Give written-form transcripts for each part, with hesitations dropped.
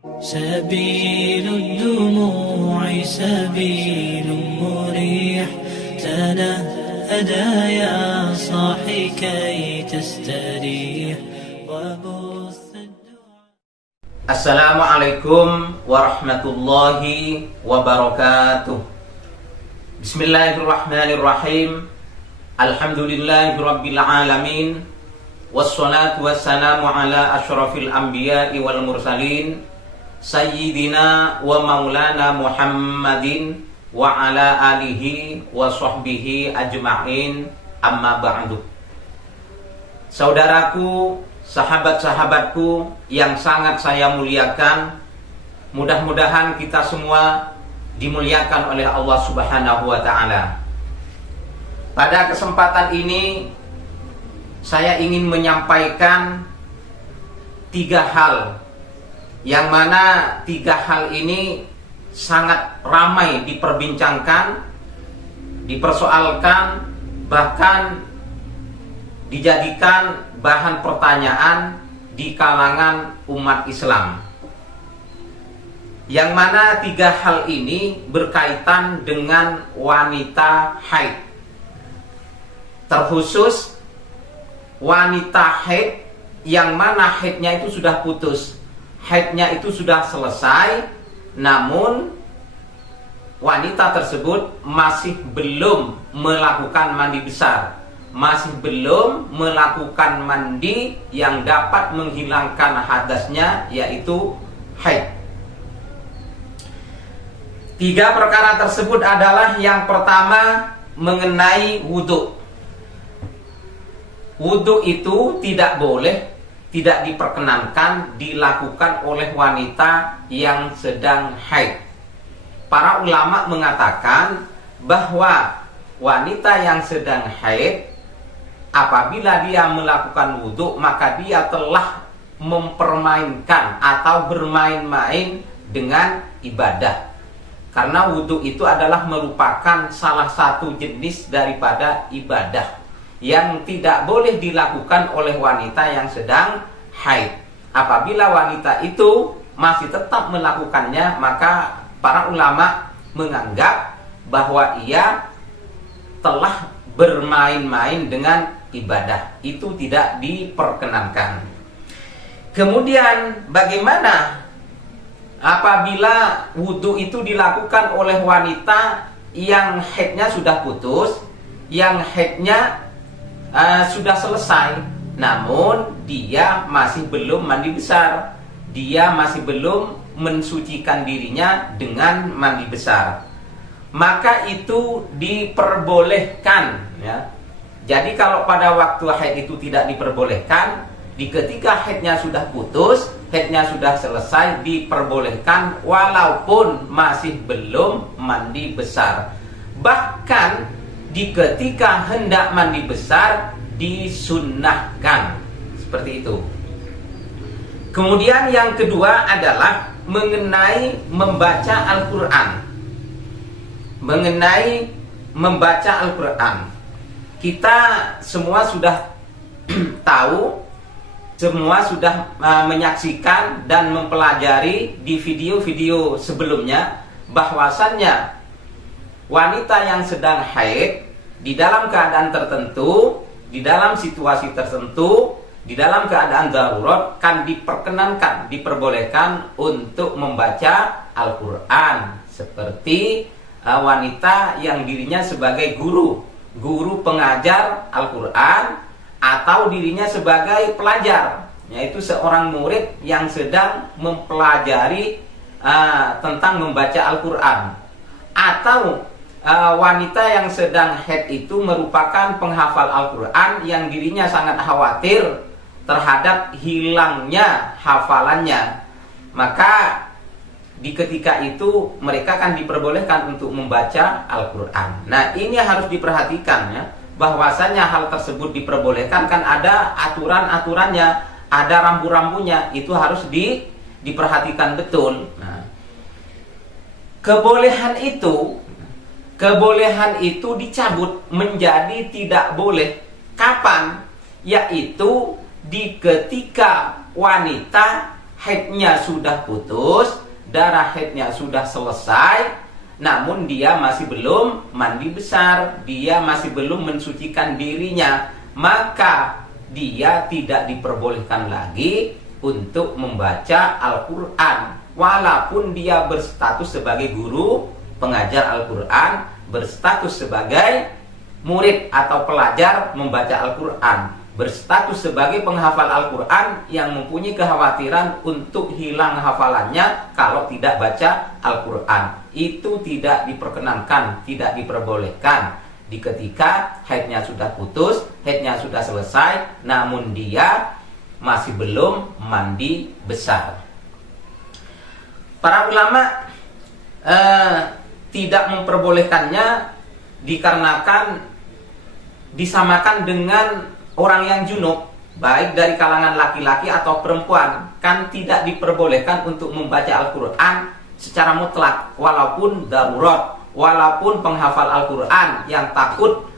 سبيل الدموع سبيل مريح تنهدى يا صاحي كي تستريح وبث Assalamualaikum warahmatullahi wabarakatuh. Bismillahirrahmanirrahim. Alhamdulillahirabbil alamin. Wassalatu wassalamu ala asyrafil anbiya'i wal mursalin Sayyidina wa maulana Muhammadin wa ala alihi wa sahbihi ajma'in, amma ba'du. Saudaraku, sahabat-sahabatku yang sangat saya muliakan, mudah-mudahan kita semua dimuliakan oleh Allah Subhanahu wa ta'ala. Pada kesempatan ini saya ingin menyampaikan 3 hal, yang mana 3 hal ini sangat ramai diperbincangkan, dipersoalkan, bahkan dijadikan bahan pertanyaan di kalangan umat Islam. Yang mana 3 hal ini berkaitan dengan wanita haid, terkhusus wanita haid yang mana haidnya itu sudah putus, haidnya itu sudah selesai, namun wanita tersebut masih belum melakukan mandi besar, masih belum melakukan mandi yang dapat menghilangkan hadasnya, yaitu haid. 3 perkara tersebut adalah, yang pertama mengenai wudhu. Wudhu itu tidak boleh, tidak diperkenankan dilakukan oleh wanita yang sedang haid. Para ulama mengatakan bahwa wanita yang sedang haid, apabila dia melakukan wudhu, maka dia telah mempermainkan atau bermain-main dengan ibadah. Karena wudhu itu adalah merupakan salah satu jenis daripada ibadah yang tidak boleh dilakukan oleh wanita yang sedang haid. Apabila wanita itu masih tetap melakukannya, maka para ulama menganggap bahwa ia telah bermain-main dengan ibadah. Itu tidak diperkenankan. Kemudian bagaimana apabila wudhu itu dilakukan oleh wanita yang haidnya sudah putus, yang haidnya sudah selesai, namun dia masih belum mandi besar, dia masih belum mensucikan dirinya dengan mandi besar, maka itu diperbolehkan, ya. Jadi kalau pada waktu haid itu tidak diperbolehkan, di ketika haidnya sudah putus, haidnya sudah selesai, diperbolehkan walaupun masih belum mandi besar. Bahkan di ketika hendak mandi besar disunnahkan, seperti itu. Kemudian yang kedua adalah mengenai membaca Al-Quran. Mengenai membaca Al-Quran, kita semua sudah tahu, semua sudah menyaksikan dan mempelajari di video-video sebelumnya, bahwasannya wanita yang sedang haid di dalam keadaan tertentu, di dalam situasi tertentu, di dalam keadaan darurat, kan diperkenankan, diperbolehkan untuk membaca Al-Quran. Seperti wanita yang dirinya sebagai guru pengajar Al-Quran, atau dirinya sebagai pelajar, yaitu seorang murid yang sedang mempelajari tentang membaca Al-Quran. Atau wanita yang sedang haid itu merupakan penghafal Al-Quran yang dirinya sangat khawatir terhadap hilangnya hafalannya, maka di ketika itu mereka kan diperbolehkan untuk membaca Al-Quran. Nah, ini harus diperhatikan, ya, bahwasanya hal tersebut diperbolehkan, kan ada aturan-aturannya, ada rambu-rambunya, itu harus diperhatikan betul. Nah, kebolehan itu dicabut menjadi tidak boleh. Kapan? Yaitu di ketika wanita haidnya sudah putus, darah haidnya sudah selesai, namun dia masih belum mandi besar, dia masih belum mensucikan dirinya, maka dia tidak diperbolehkan lagi untuk membaca Al-Quran, walaupun dia berstatus sebagai guru pengajar Al-Quran, berstatus sebagai murid atau pelajar membaca Al-Quran, berstatus sebagai penghafal Al-Quran yang mempunyai kekhawatiran untuk hilang hafalannya kalau tidak baca Al-Quran. Itu tidak diperkenankan, tidak diperbolehkan di ketika haidnya sudah putus, haidnya sudah selesai, namun dia masih belum mandi besar. Para ulama tidak memperbolehkannya dikarenakan disamakan dengan orang yang junub, baik dari kalangan laki-laki atau perempuan, kan tidak diperbolehkan untuk membaca Al-Quran secara mutlak, walaupun darurat, walaupun penghafal Al-Quran yang takut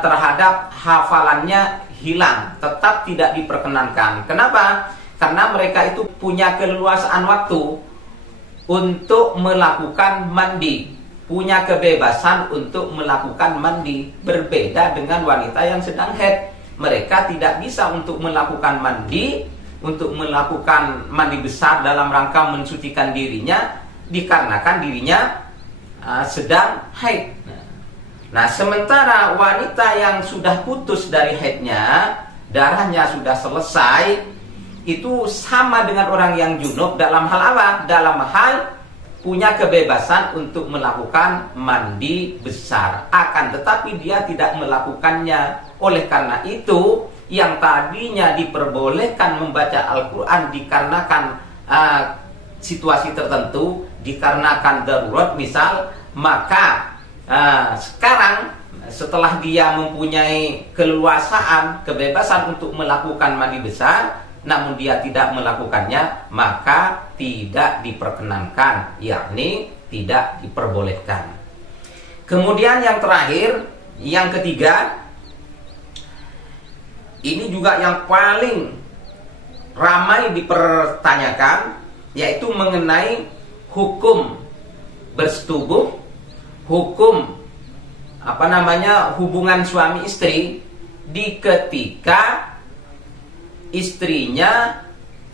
terhadap hafalannya hilang, tetap tidak diperkenankan. Kenapa? Karena mereka itu punya keleluasaan waktu untuk melakukan mandi, punya kebebasan untuk melakukan mandi, berbeda dengan wanita yang sedang haid. Mereka tidak bisa untuk melakukan mandi, untuk melakukan mandi besar dalam rangka mensucikan dirinya, dikarenakan dirinya sedang haid. Nah, sementara wanita yang sudah putus dari haidnya, darahnya sudah selesai, itu sama dengan orang yang junub dalam hal apa? Dalam hal punya kebebasan untuk melakukan mandi besar, akan tetapi dia tidak melakukannya. Oleh karena itu, yang tadinya diperbolehkan membaca Al-Quran dikarenakan situasi tertentu, dikarenakan darurat misal, maka sekarang setelah dia mempunyai keleluasaan, kebebasan untuk melakukan mandi besar, namun dia tidak melakukannya, maka tidak diperkenankan, yakni tidak diperbolehkan. Kemudian yang terakhir, yang ketiga, ini juga yang paling ramai dipertanyakan, yaitu mengenai hukum bersetubuh, hukum hubungan suami istri di ketika istrinya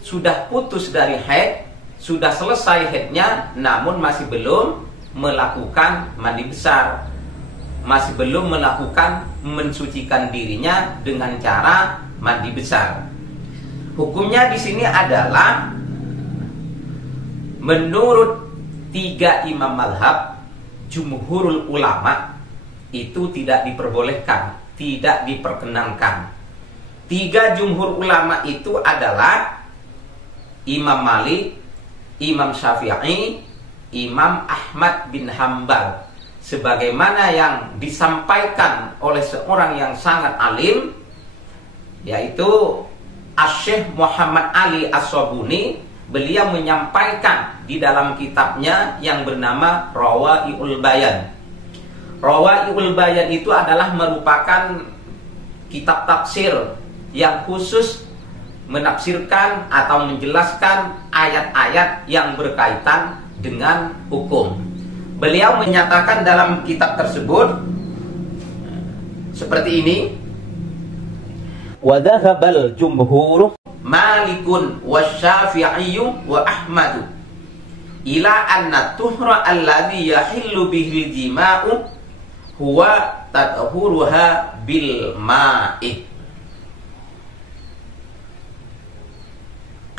sudah putus dari haid, sudah selesai haidnya, namun masih belum melakukan mandi besar, masih belum melakukan mensucikan dirinya dengan cara mandi besar. Hukumnya di sini adalah menurut 3 imam mazhab, jumhurul ulama, itu tidak diperbolehkan, tidak diperkenankan. 3 jumhur ulama itu adalah Imam Malik, Imam Syafi'i, Imam Ahmad bin Hambal, sebagaimana yang disampaikan oleh seorang yang sangat alim, yaitu Asy-Syaikh Muhammad Ali As-Sabuni. Beliau menyampaikan di dalam kitabnya yang bernama Rawaiul Bayan. Rawaiul Bayan itu adalah merupakan kitab tafsir yang khusus menafsirkan atau menjelaskan ayat-ayat yang berkaitan dengan hukum. Beliau menyatakan dalam kitab tersebut seperti ini: wa dhahabal jumhur Malikun wa Syafi'iyyu wa Ahmadu ila anna tuhra alladhi yahillu bihil jima'u huwa tadhuruha bil ma'i.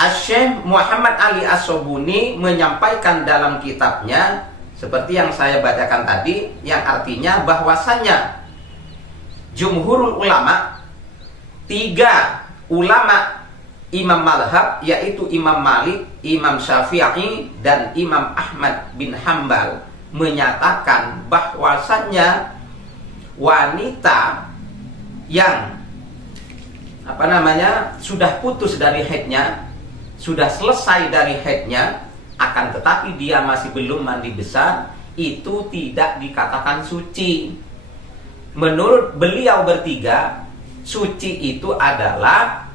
Asy-Syaikh Muhammad Ali As-Sabuni menyampaikan dalam kitabnya seperti yang saya bacakan tadi, yang artinya bahwasannya jumhurul ulama, 3 ulama imam mazhab, yaitu Imam Malik, Imam Syafi'i, dan Imam Ahmad bin Hambal, menyatakan bahwasannya wanita yang sudah putus dari haidnya, sudah selesai dari haidnya, akan tetapi dia masih belum mandi besar, itu tidak dikatakan suci. Menurut beliau bertiga, suci itu adalah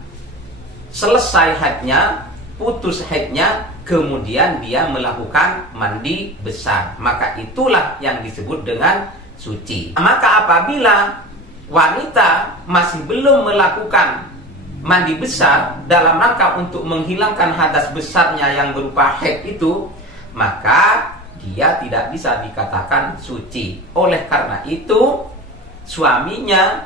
selesai haidnya, putus haidnya, kemudian dia melakukan mandi besar, maka itulah yang disebut dengan suci. Maka apabila wanita masih belum melakukan mandi besar dalam rangka untuk menghilangkan hadas besarnya yang berupa haid itu, maka dia tidak bisa dikatakan suci. Oleh karena itu, suaminya,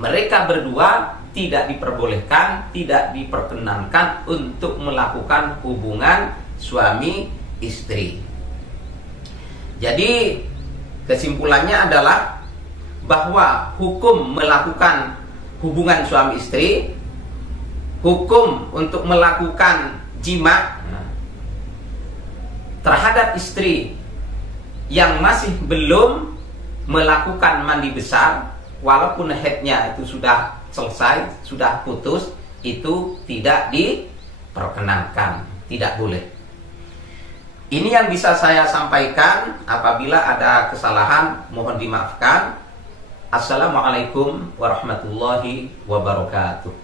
mereka berdua tidak diperbolehkan, tidak diperkenankan untuk melakukan hubungan suami istri. Jadi kesimpulannya adalah bahwa hukum melakukan hubungan suami istri, hukum untuk melakukan jima terhadap istri yang masih belum melakukan mandi besar, walaupun haidnya itu sudah selesai, sudah putus, itu tidak diperkenankan, tidak boleh. Ini yang bisa saya sampaikan. Apabila ada kesalahan, mohon dimaafkan. Assalamualaikum warahmatullahi wabarakatuh.